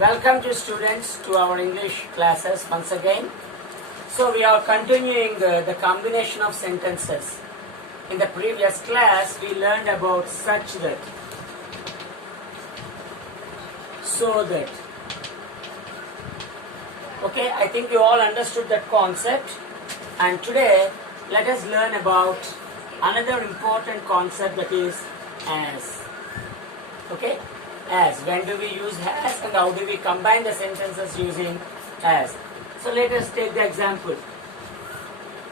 Welcome to students to our English classes once again. So we are continuing the combination of sentences. In the previous class we learned about such that, so that. Okay, I think you all understood that concept, and today let us learn about another important concept, that is as. Okay, as. When do we use as and how do we combine the sentences using as? So let us take the example.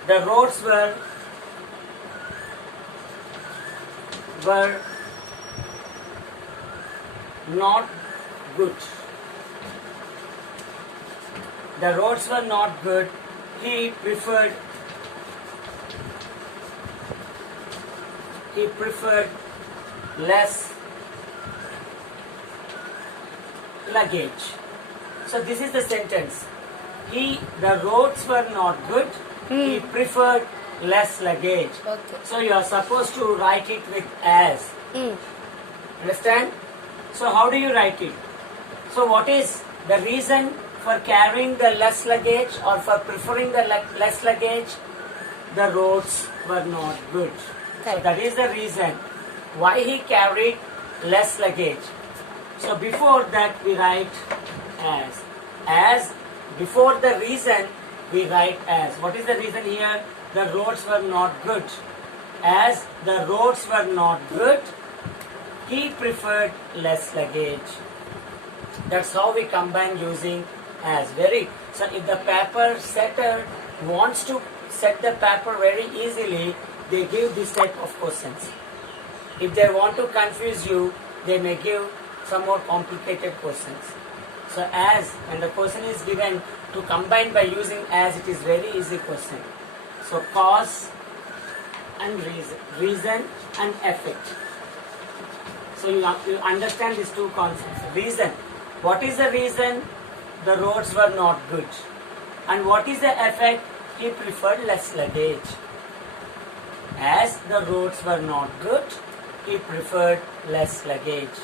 The roads were not good. The roads were not good. He preferred less luggage. So this is the sentence. The roads were not good. He preferred less luggage. Okay. So you are supposed to write it with as. Understand? So how do you write it? So what is the reason for carrying the less luggage or for preferring the less luggage? The roads were not good. So Correct. that is the reason why he carried less luggage. So before that we write as. As before the reason we write as. What is the reason here? The roads were not good. As the roads were not good, he preferred less luggage. That's how we combine using as. So if the paper setter wants to set the paper very easily, they give this type of questions. If they want to confuse you, they may give some more complicated questions. So as, when the question is given to combine by using as, it is very easy question. So cause and reason and effect. So you understand these two concepts. Reason. What is the reason? The roads were not good. And what is the effect? He preferred less luggage. As the roads were not good, he preferred less luggage.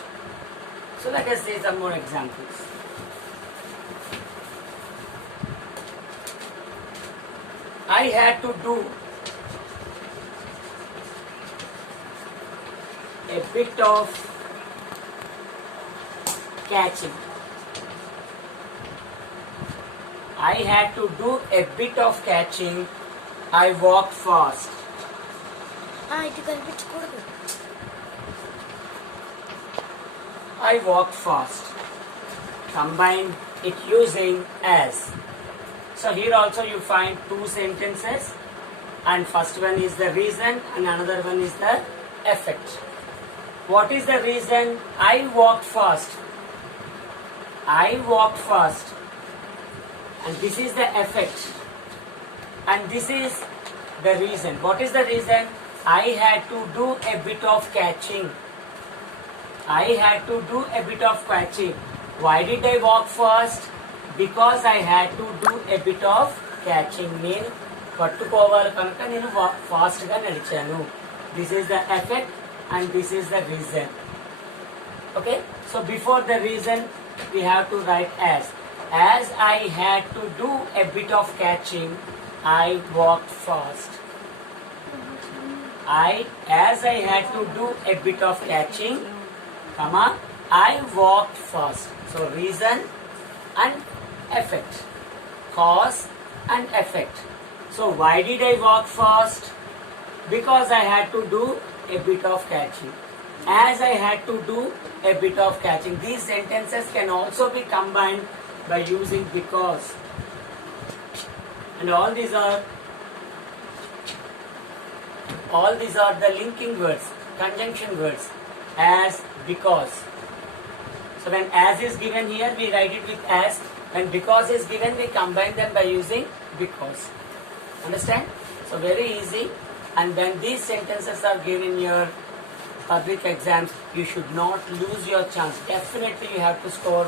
So let us see some more examples. I had to do a bit of catching. I had to do a bit of catching. I walked fast. ఇది కనిపించకూడదు. I walked fast. Combine it using as. So here also you find two sentences, and first one is the reason and another one is the effect. What is the reason? I walked fast. I walked fast. And this is the effect. And this is the reason. What is the reason? I had to do a bit of catching. I had to do a bit of catching. Why did I walk fast? Because I had to do a bit of catching. నేను పట్టుకోవాలి కనుక నేను ఫాస్ట్గా నడిచాను. This is the effect and this is the reason. Okay? So before the reason we have to write as. As I had to do a bit of catching, I walked fast. As I had to do a bit of catching, I walked fast. So reason and effect. Cause and effect. So why did I walk fast? Because I had to do a bit of catching. As I had to do a bit of catching. These sentences can also be combined by using because. And all these are the linking words, conjunction words, as, because. So when as is given here, we write it with as. When because is given, we combine them by using because. Understand? So very easy. And when these sentences are given in your public exams, you should not lose your chance. Definitely you have to score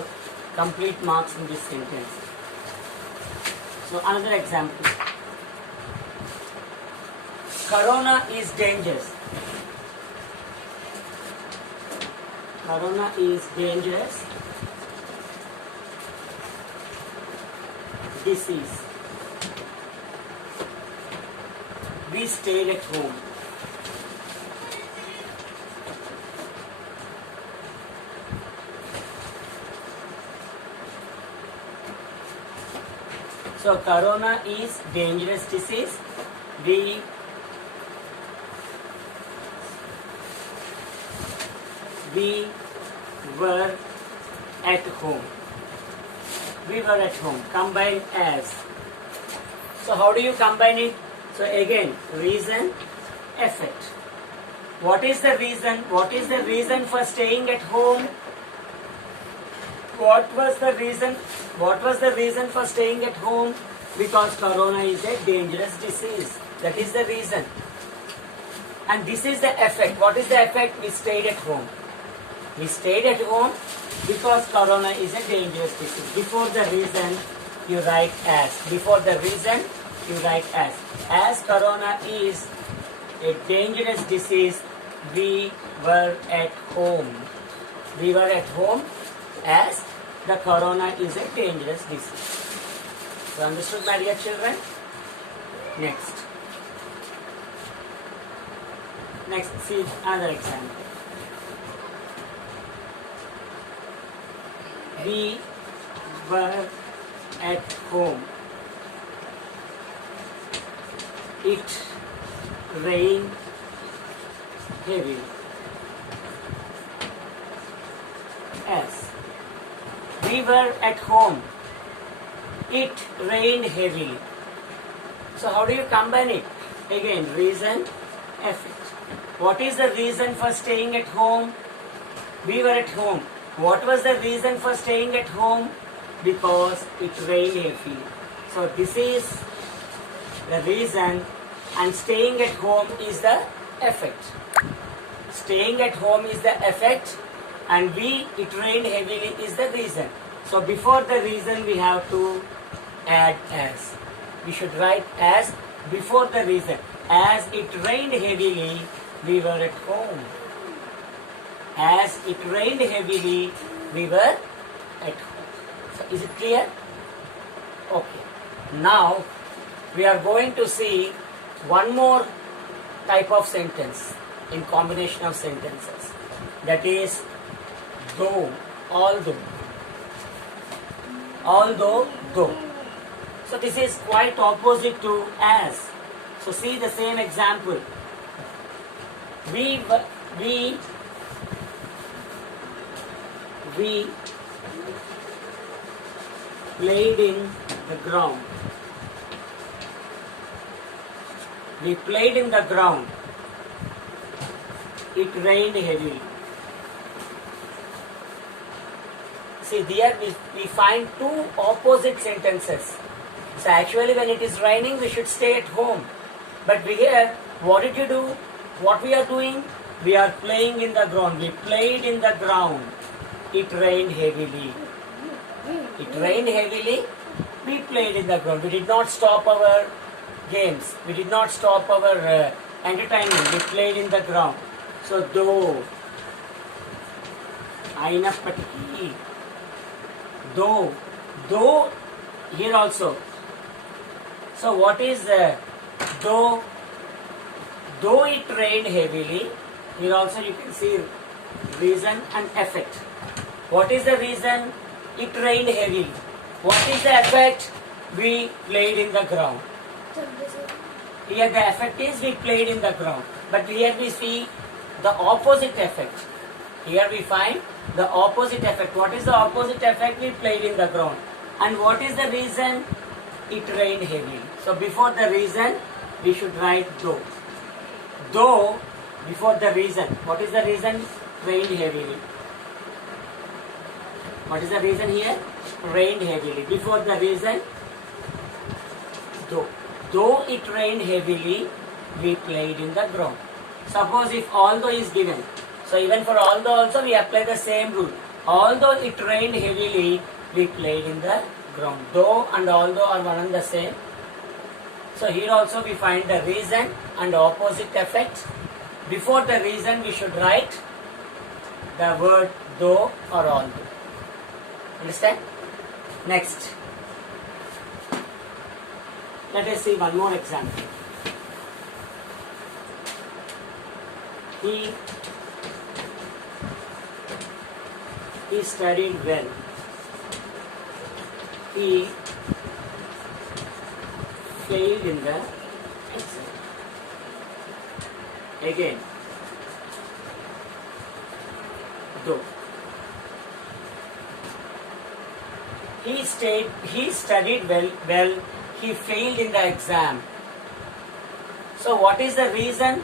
complete marks in this sentence. So another example. Corona is dangerous. Corona is dangerous. disease. We stayed at home. So corona is dangerous disease. We were at home. We were at home. Combine as. So how do you combine it? So again, reason, effect. What is the reason? What is the reason for staying at home? What was the reason? What was the reason for staying at home? Because corona is a dangerous disease. That is the reason. And this is the effect. What is the effect? We stayed at home. We stayed at home because corona is a dangerous disease. Before the reason, you write as. Before the reason, you write as. As corona is a dangerous disease, we were at home. We were at home as the corona is a dangerous disease. You understood, my dear children? Next. Next, see another example. We were at home. It rained heavily. As. We were at home. It rained heavily. So how do you combine it? Again, reason, effect. What is the reason for staying at home? We were at home. What was the reason for staying at home? Because it rained heavily. So this is the reason, and staying at home is the effect. Staying at home is the effect, and it rained heavily is the reason. So before the reason we have to add as. We should write as before the reason. As it rained heavily, we were at home. As it rained heavily, we were at home. So is it clear? Okay. Now we are going to see one more type of sentence in combination of sentences. That is though, although. Although, though. So this is quite opposite to as. So see the same example. We played in the ground. We played in the ground. It rained heavily. See, there we find two opposite sentences. So actually when it is raining, we should stay at home. But here, what did you do? What we are doing? We are playing in the ground. We played in the ground. It rained heavily. It rained heavily. We played in the ground. We did not stop our games. We did not stop our entertainment. We played in the ground. So though, ainapatiki, though here also. So what is though it rained heavily? Here also you can see reason and effect. What is the reason? It rained heavily. What is the effect? We played in the ground. Here the effect is we played in the ground. But here we see the opposite effect. Here we find the opposite effect. What is the opposite effect? We played in the ground. And what is the reason? It rained heavily. So before the reason, we should write though. Though, before the reason. What is the reason? Rained heavily. What is the reason here? Rained heavily. Before the reason, though. Though it rained heavily, we played in the ground. Suppose if although is given. So even for although also we apply the same rule. Although it rained heavily, we played in the ground. Though and although are one and the same. So here also we find the reason and opposite effect. Before the reason we should write the word though or although. Understand? Next. Let us see one more example. He studied well. He failed in the exam. Again, though. He studied well, he failed in the exam. So what is the reason?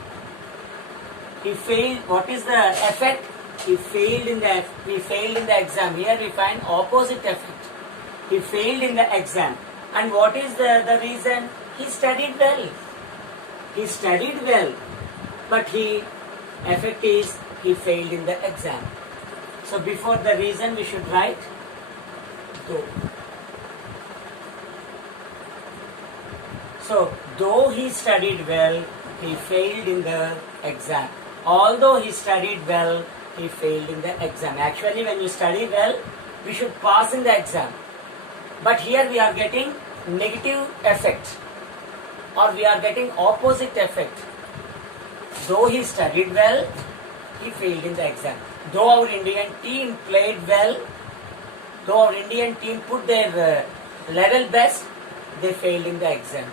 He failed. What is the effect? He failed in the exam. Here we find opposite effect. He failed in the exam. And what is the reason? He studied well. He studied well, but effect is he failed in the exam. So before the reason we should write though. So though he studied well, he failed in the exam. Although he studied well, he failed in the exam. Actually, when you study well, we should pass in the exam. But here we are getting negative effect, or we are getting opposite effect. Though he studied well, he failed in the exam. Though our Indian team played well, though our Indian team put their level best, they failed in the exam.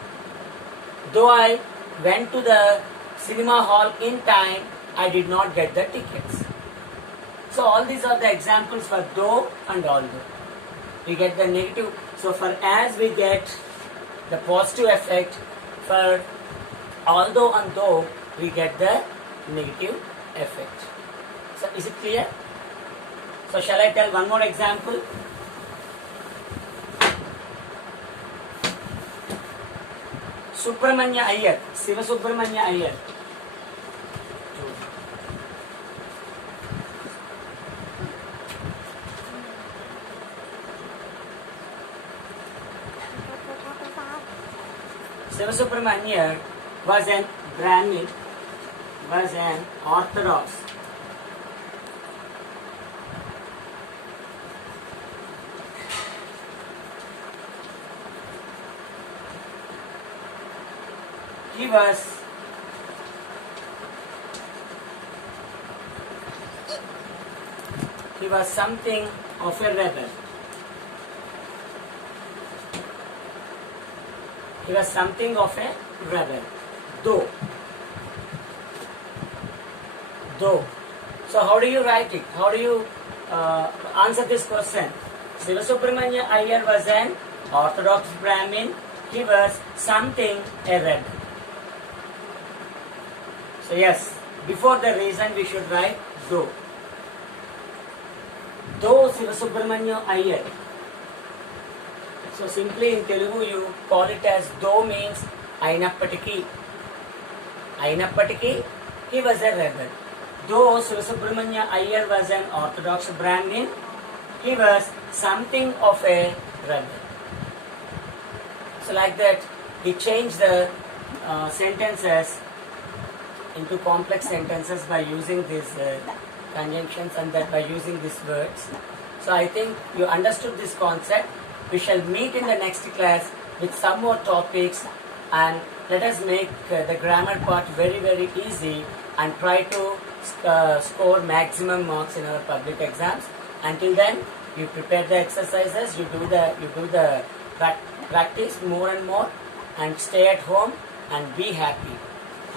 Though I went to the cinema hall in time, I did not get the tickets. So all these are the examples for though and although. We get the negative. So for as we get the positive effect, for although and though we get the negative effect. So is it clear? So shall I tell one more example? Subramanya Iyer, Siva Subramanya Iyer. Siva Subramanya was an Brahmin, was an Orthodox. He was something of a rebel. He was something of a rebel. Though. So how do you write it? How do you answer this question? Siva Subramanya Iyer was an Orthodox Brahmin. He was something a rebel. So yes, before the reason we should write though. Though Siva Subramanya Iyer. So simply in Telugu you call it as though means Ainappatiki. Ainappatiki, he was a rebel. Though Siva Subramanya Iyer was an Orthodox Brahmin, he was something of a rebel. So like that, he changed the sentences into complex sentences by using these conjunctions and that by using these words. So I think you understood this concept. We shall meet in the next class with some more topics, and let us make the grammar part very, very easy and try to score maximum marks in our public exams. Until then, you prepare the exercises, you do the practice more and more, and stay at home and be happy.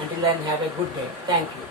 Until then, have a good day. Thank you.